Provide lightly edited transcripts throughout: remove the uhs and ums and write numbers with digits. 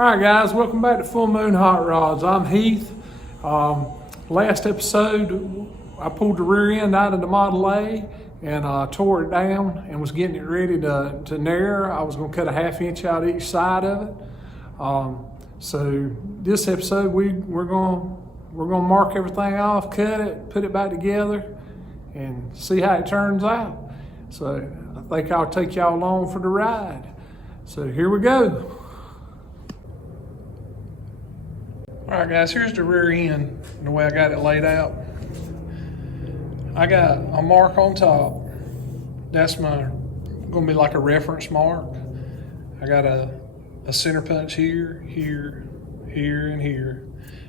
All right, guys, welcome back to Full Moon Hot Rods. I'm Heath. Last episode, I pulled the rear end out of the Model A and tore it down and was getting it ready to nair. I was going to cut a 1/2 inch out each side of it. So this episode, we're going to mark everything off, cut it, put it back together, and see how it turns out. So I think I'll take y'all along for the ride. So here we go. All right, guys, here's the rear end, the way I got it laid out. I got a mark on top. That's gonna be like a reference mark. I got a center punch here, here, here, and here.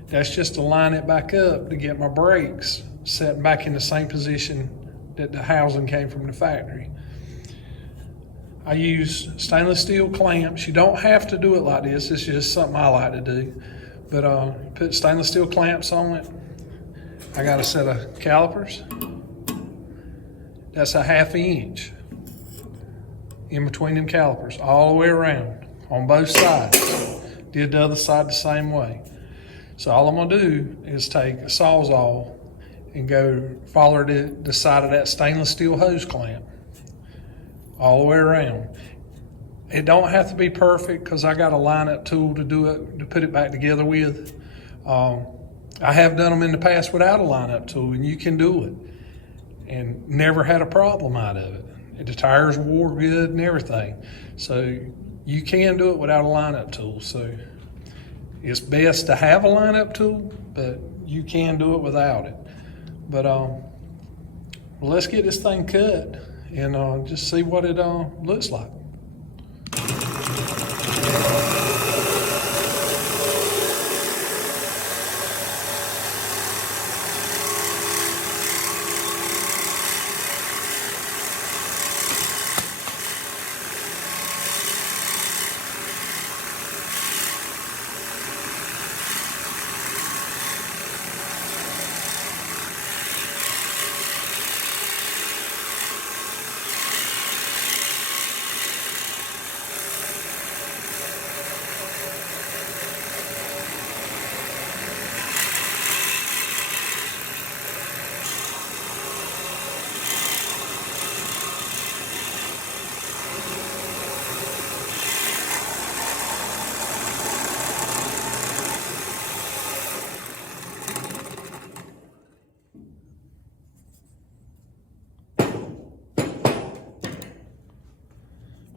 That's just to line it back up to get my brakes set back in the same position that the housing came from the factory. I use stainless steel clamps. You don't have to do it like this. It's just something I like to do. But put stainless steel clamps on it. I got a set of calipers. That's a 1/2 inch in between them calipers, all the way around on both sides. Did the other side the same way. So all I'm gonna do is take a Sawzall and go follow the side of that stainless steel hose clamp all the way around. It don't have to be perfect because I got a line-up tool to do it, to put it back together with. I have done them in the past without a line-up tool, and you can do it. And never had a problem out of it. The tires wore good and everything. So you can do it without a line-up tool. So it's best to have a line-up tool, but you can do it without it. But well, let's get this thing cut and just see what it looks like.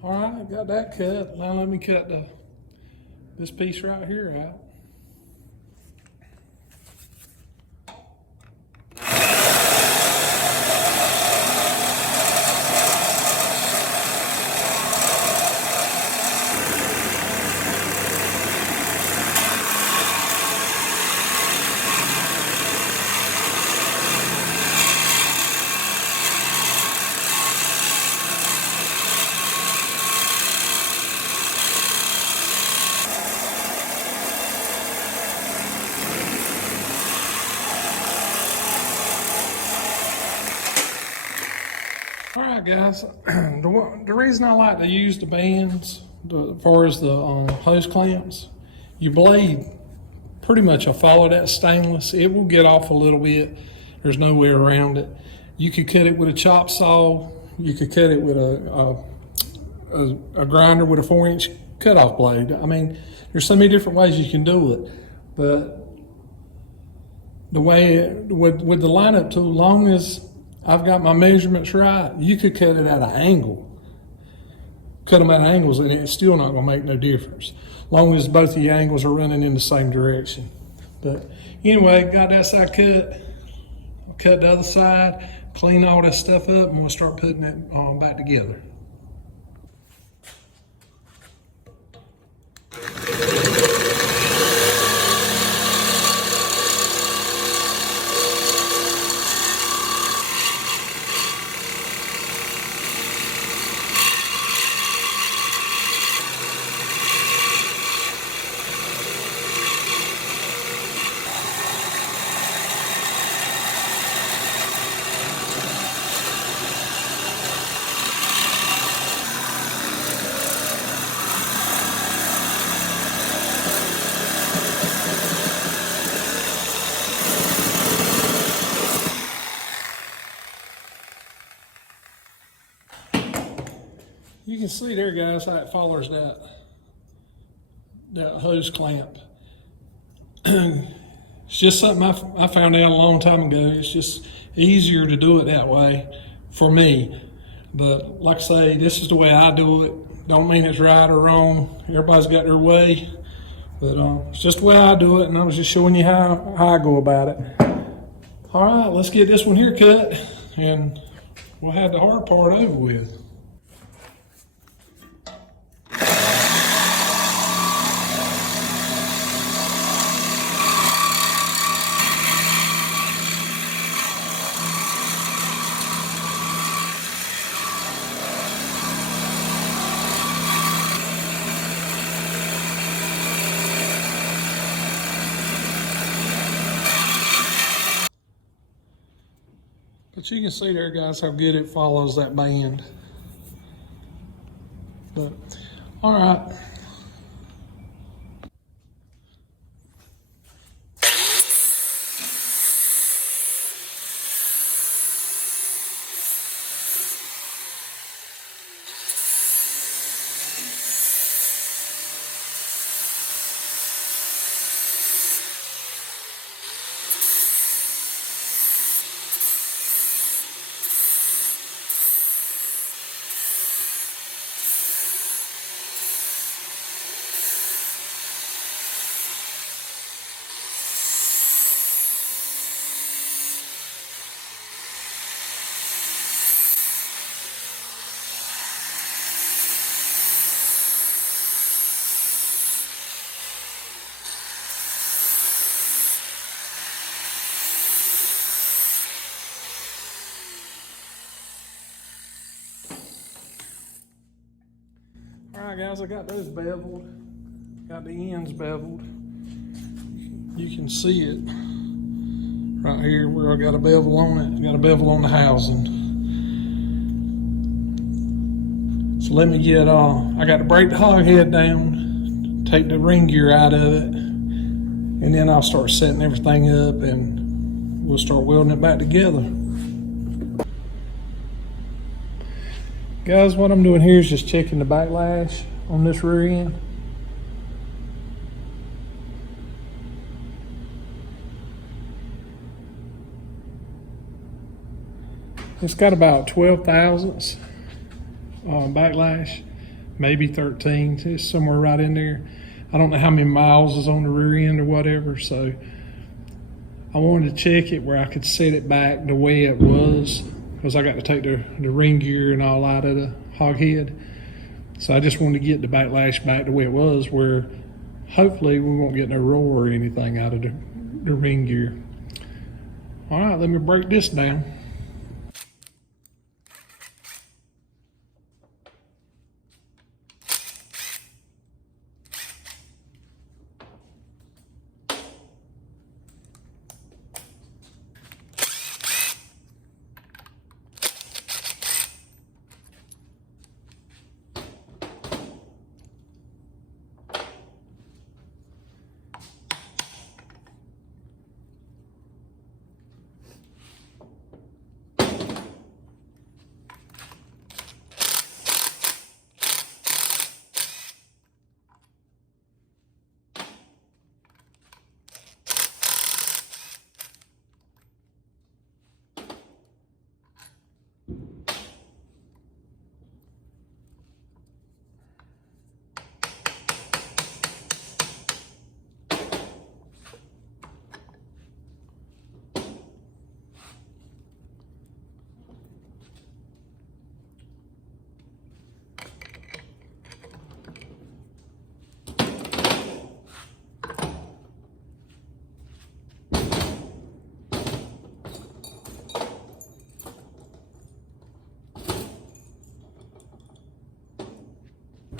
All right, got that cut. Now let me cut this piece right here out. All right, guys, the reason I like to use the bands as far as the hose clamps, your blade pretty much will follow that stainless. It will get off a little bit. There's no way around it. You could cut it with a chop saw. You could cut it with a grinder with a 4-inch cutoff blade. I mean, there's so many different ways you can do it. But the way with the lineup tool, long as I've got my measurements right, you could cut it at an angle. Cut them at angles and it's still not gonna make no difference. Long as both of the angles are running in the same direction. But anyway, got that side cut. I'll cut the other side, clean all this stuff up, and we'll start putting it back together. can see there, guys, how it follows that hose clamp. It's just something I found out a long time ago. It's just easier to do it that way for me. But like I say, this is the way I do it. Don't mean it's right or wrong. Everybody's got their way. But it's just the way I do it, and I was just showing you how I go about it. All right, let's get this one here cut, and we'll have the hard part over with. But you can see there, guys, how good it follows that band. But, all right. All right, guys, I got those beveled. Got the ends beveled. You can see it right here where I got a bevel on it. Got a bevel on the housing. So let me get, I got to break the hog head down, take the ring gear out of it, and then I'll start setting everything up and we'll start welding it back together. Guys, what I'm doing here is just checking the backlash on this rear end. It's got about 12 thousandths backlash, maybe 13. It's somewhere right in there. I don't know how many miles is on the rear end or whatever, so I wanted to check it where I could set it back the way it was, because I got to take the ring gear and all out of the hog head. So I just wanted to get the backlash back the way it was, where hopefully we won't get no roar or anything out of the ring gear. All right, let me break this down.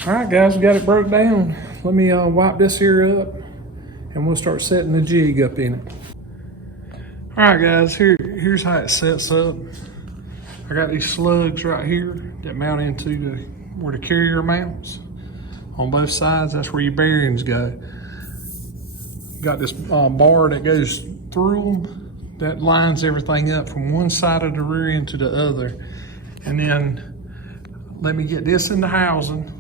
All right, guys, we got it broke down. Let me wipe this here up and we'll start setting the jig up in it. All right, guys, here's how it sets up. I got these slugs right here that mount into where the carrier mounts. On both sides, that's where your bearings go. Got this bar that goes through them that lines everything up from one side of the rear end to the other. And then let me get this in the housing,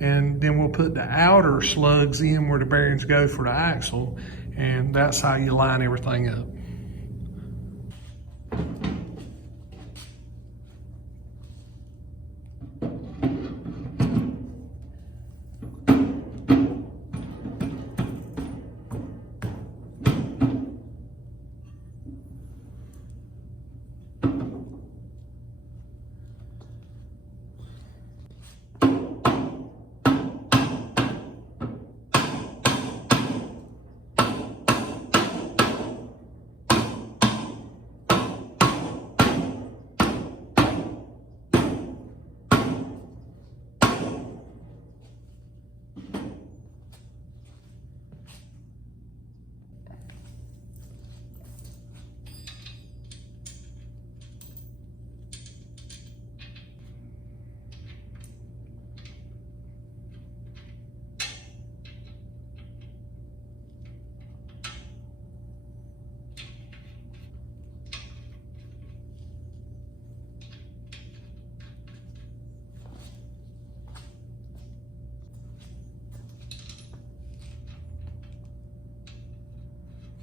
and then we'll put the outer slugs in where the bearings go for the axle, and that's how you line everything up.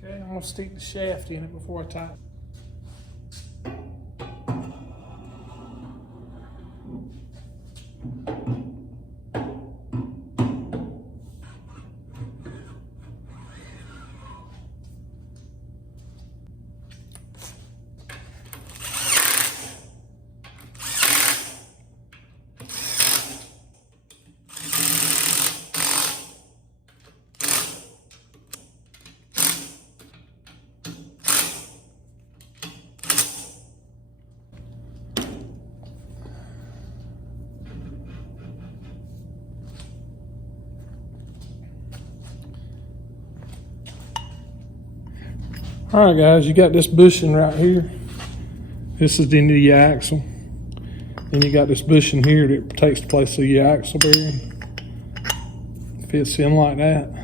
Okay, I'm gonna stick the shaft in it before I tighten. All right, guys, you got this bushing right here. This is the end of your axle. Then you got this bushing here that takes the place of your axle bearing. Fits in like that.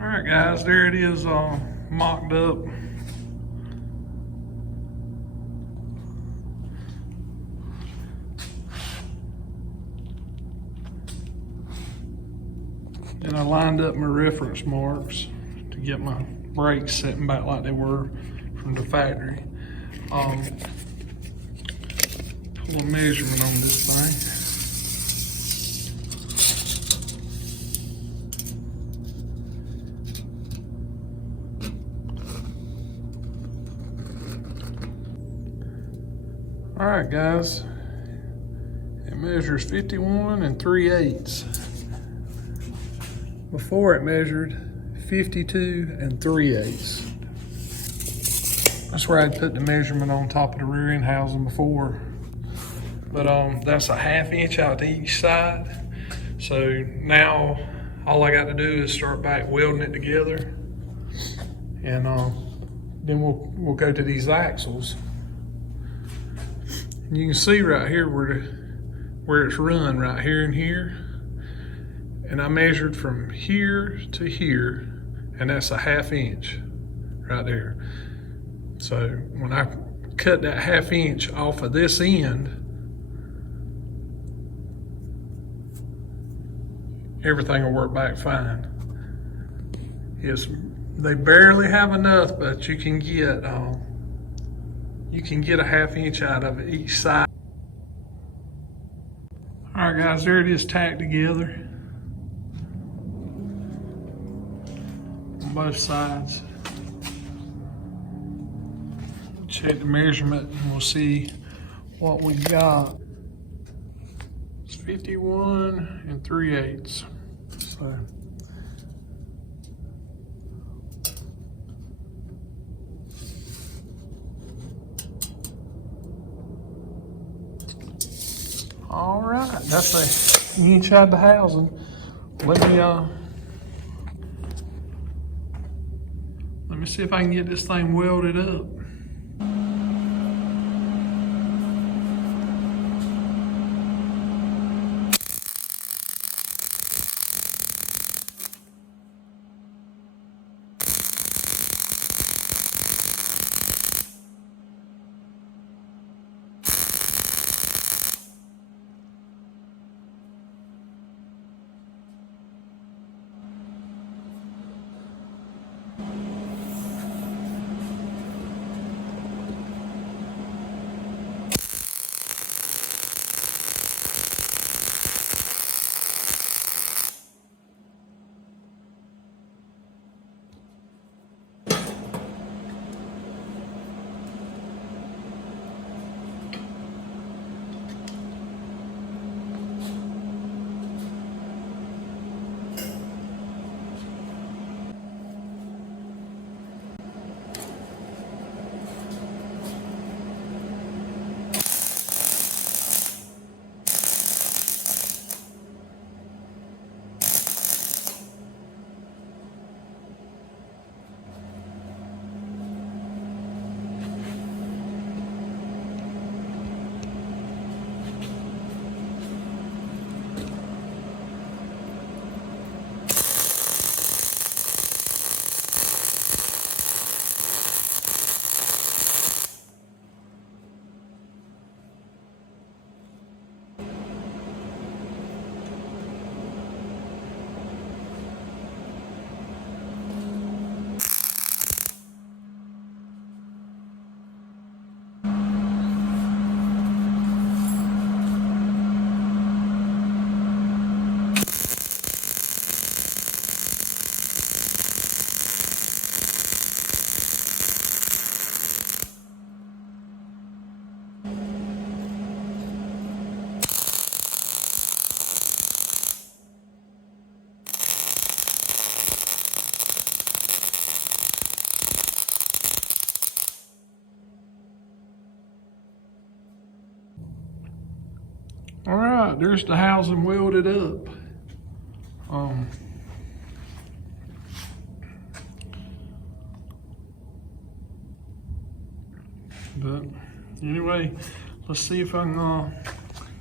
All right, guys, there it is, mocked up. And I lined up my reference marks to get my brakes setting back like they were from the factory. Pull a measurement on this thing. All right, guys, it measures 51 3/8. Before it measured 52 3/8. That's where I'd put the measurement on top of the rear end housing before. But that's a 1/2 inch out to each side. So now all I got to do is start back welding it together. And then we'll go to these axles. And you can see right here where it's run right here and here. And I measured from here to here, and that's a 1/2 inch right there. So when I cut that 1/2 inch off of this end, everything will work back fine. They barely have enough, but you can get a 1/2 inch out of each side. All right, guys, there it is tacked together on both sides. Check the measurement and we'll see what we got. It's 51 3/8. So. All right, that's an inch out of the housing. Let me Let me see if I can get this thing welded up. All right, there's the housing welded up. But anyway, let's see if I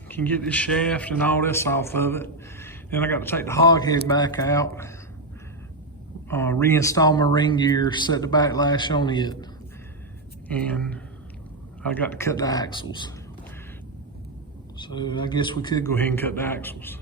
can get this shaft and all this off of it. Then I got to take the hog head back out, reinstall my ring gear, set the backlash on it, and I got to cut the axles. So I guess we could go ahead and cut the axles.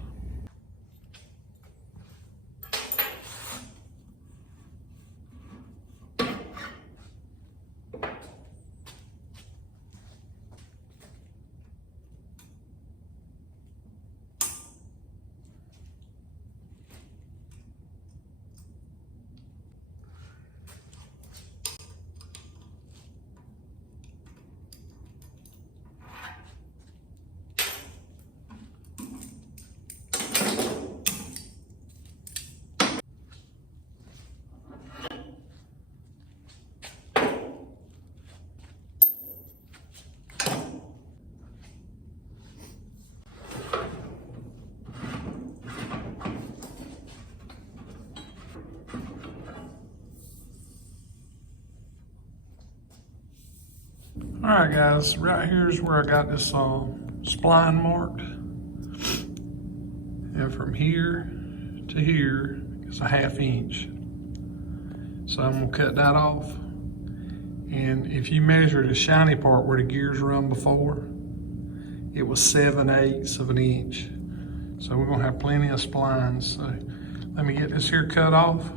All right, guys, right here is where I got this spline marked. And from here to here is a 1/2 inch. So I'm gonna cut that off. And if you measure the shiny part where the gears run before, it was 7/8 of an inch. So we're gonna have plenty of splines. So let me get this here cut off.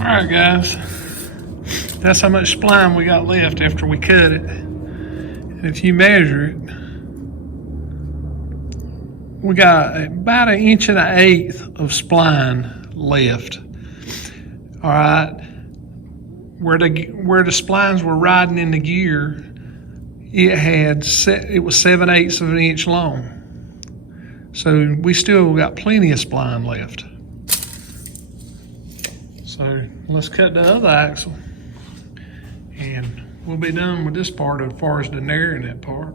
Alright guys, that's how much spline we got left after we cut it. And if you measure it, we got about 1.1 of spline left. Alright, where the splines were riding in the gear, it was 7/8 of an inch long. So we still got plenty of spline left. So let's cut the other axle and we'll be done with this part as far as the narrowing that part.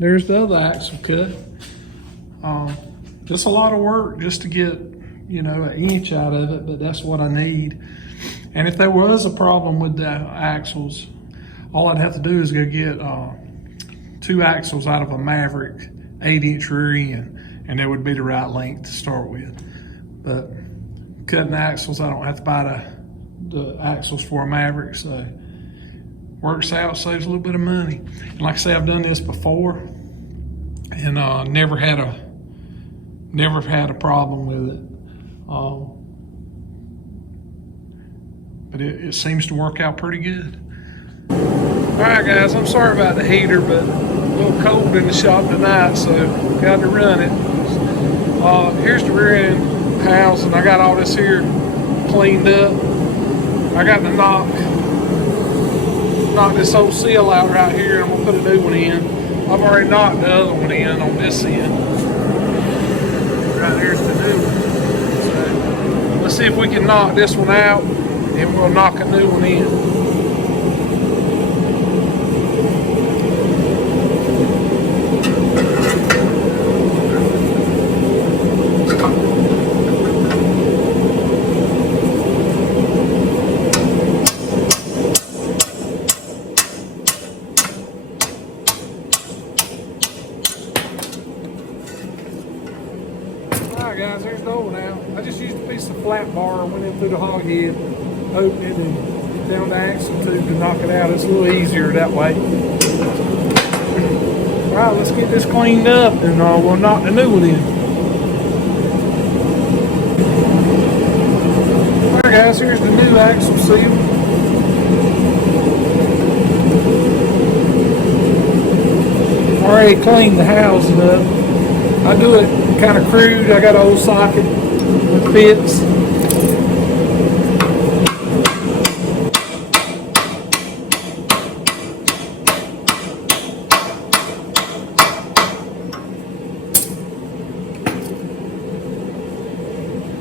There's the other axle cut. Just a lot of work just to get, you know, 1 inch out of it, but that's what I need. And if there was a problem with the axles, all I'd have to do is go get 2 axles out of a Maverick 8-inch rear end, and that would be the right length to start with. But cutting the axles, I don't have to buy the axles for a Maverick, so works out, saves a little bit of money. And like I say, I've done this before and never had a problem with it. But it seems to work out pretty good. All right guys, I'm sorry about the heater, but a little cold in the shop tonight, so got to run it. Here's the rear end housing. I got all this here cleaned up. I got to knock this old seal out right here, and I'm gonna put a new one in. I've already knocked the other one in on this end. Right there's the new one. So let's see if we can knock this one out, and we'll knock a new one in. Guys, there's the hole now. I just used a piece of flat bar, went in through the hog head, opened it, and down the axle tube to knock it out. It's a little easier that way. All right, let's get this cleaned up, and we'll knock the new one in. All right, guys, here's the new axle seal. Already cleaned the housing up. I do it kind of crude. I got an old socket that fits.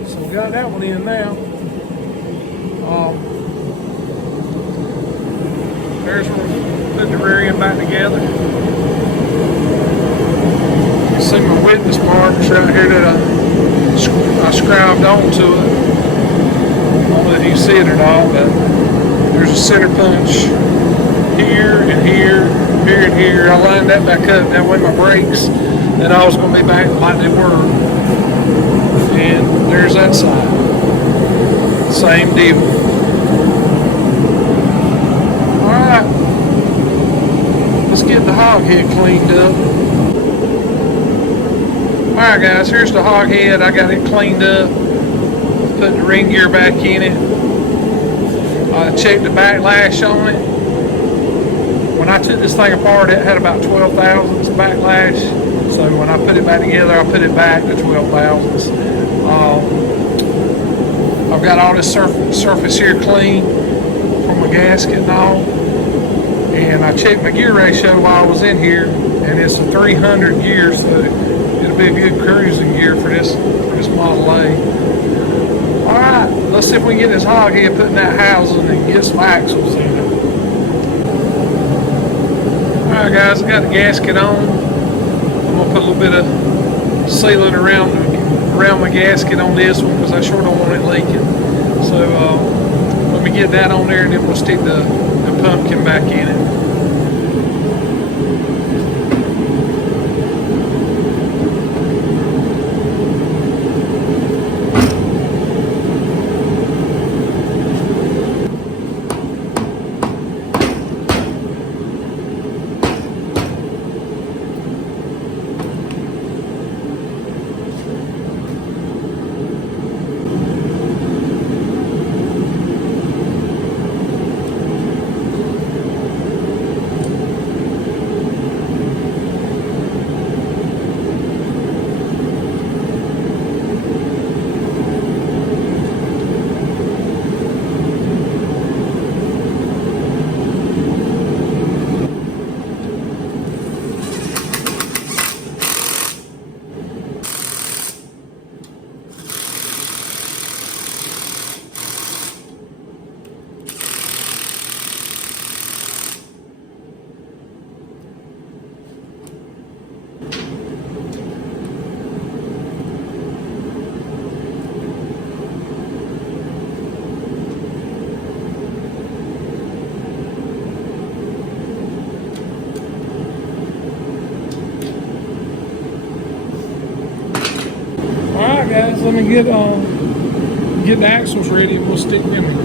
So we got that one in now. There's where we put the rear end back together. You see my witness marks right here that I scribed onto it. I don't know if you see it or not, but there's a center punch here and here, here and here. I lined that back up. That way my brakes and all was going to be back like they were. And there's that side. Same deal. Alright, let's get the hog head cleaned up. Alright guys, here's the hog head. I got it cleaned up. Put the ring gear back in it. Checked the backlash on it. When I took this thing apart, it had about 12 thousandths backlash. So when I put it back together, I put it back to 12 thousandths. I've got all this surface here clean from my gasket and all. And I checked my gear ratio while I was in here, and it's a 300 gear, so it'll be a good cruising gear for this Model A. Alright, let's see if we can get this hog head put in that housing and get some axles in it. Alright guys, I got the gasket on. I'm going to put a little bit of sealant around my gasket on this one because I sure don't want it leaking. So let me get that on there, and then we'll stick the pumpkin back in it. Alright guys, let me get the axles ready and we'll stick them in there.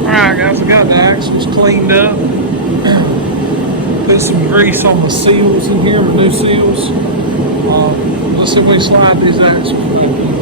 Alright guys, I got the axles cleaned up. Put some grease on the seals in here, my new seals. Let's see if we slide these axles back in.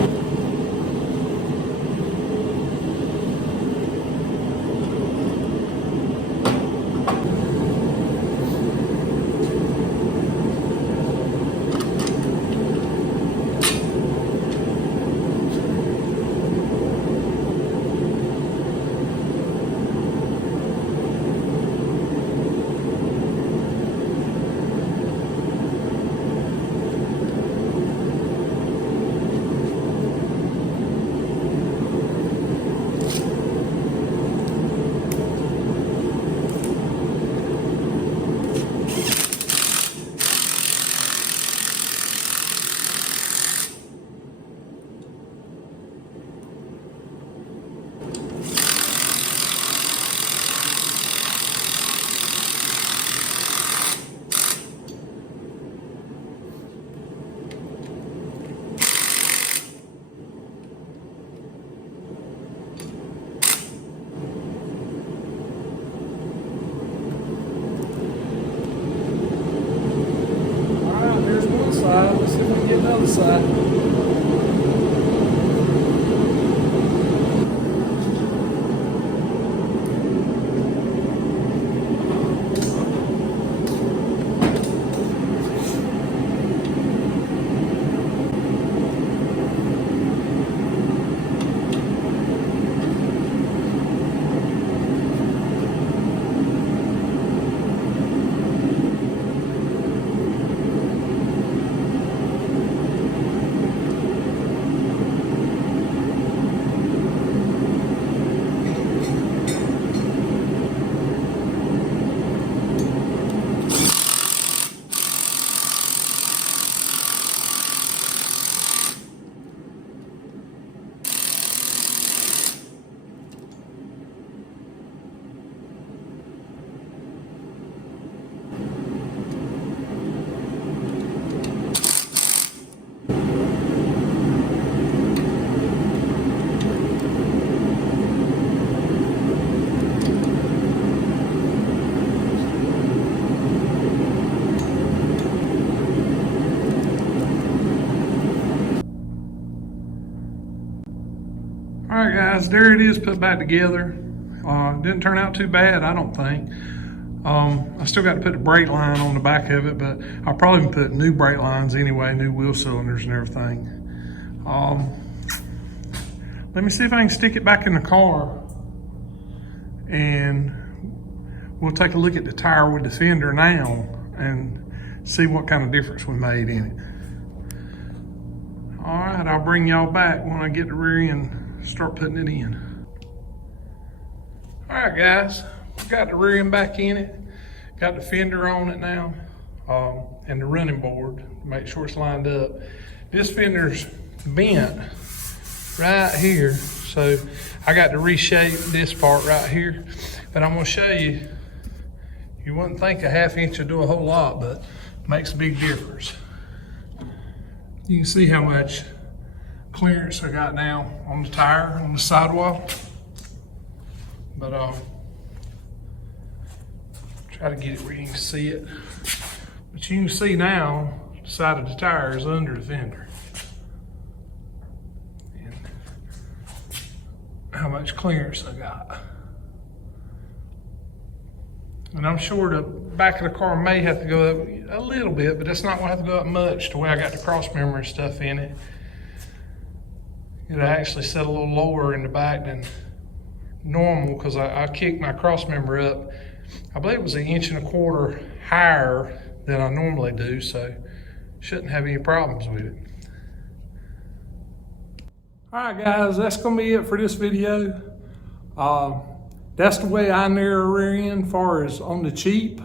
Let's see if we can get the other side. guys, there it is put back together. Didn't turn out too bad, I don't think. I still got to put the brake line on the back of it, but I'll probably put new brake lines anyway, new wheel cylinders and everything. Let me see if I can stick it back in the car and we'll take a look at the tire with the fender now and see what kind of difference we made in it. All right, I'll bring y'all back when I get the rear end, start putting it in. All right, guys, we got the rear end back in it, got the fender on it now, and the running board to make sure it's lined up. This fender's bent right here, so I got to reshape this part right here. But I'm gonna show you, you wouldn't think a half inch would do a whole lot, but it makes a big difference. You can see how much clearance I got now on the tire, on the sidewall. But try to get it where you can see it. But you can see now the side of the tire is under the fender. And how much clearance I got. And I'm sure the back of the car may have to go up a little bit, but it's not gonna have to go up much to where I got the cross member and stuff in it. It'll actually set a little lower in the back than normal because I kicked my cross member up. I believe it was 1.25 inches higher than I normally do, so shouldn't have any problems with it. All right, guys, that's gonna be it for this video. That's the way I narrow rear end far as on the cheap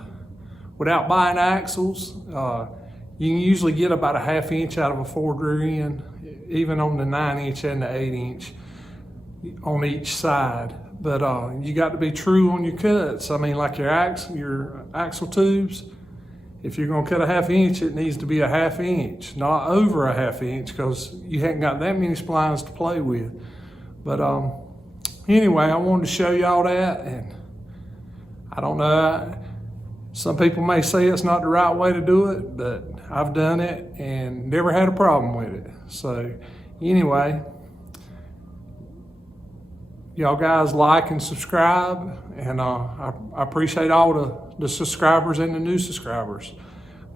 without buying axles. You can usually get about a ½ inch out of a Ford rear end, even on the 9-inch and the 8-inch on each side. But you got to be true on your cuts. I mean, like your axle tubes, if you're gonna cut a ½ inch, it needs to be a ½ inch, not over a ½ inch, because you haven't got that many splines to play with. But anyway, I wanted to show y'all that, and I don't know, some people may say it's not the right way to do it, but I've done it and never had a problem with it. So anyway, y'all guys like and subscribe, and I appreciate all the subscribers and the new subscribers.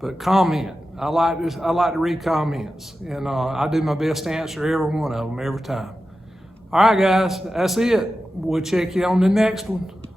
But comment, I like to read comments, and I do my best to answer every one of them every time. All right, guys, that's it. We'll check you on the next one.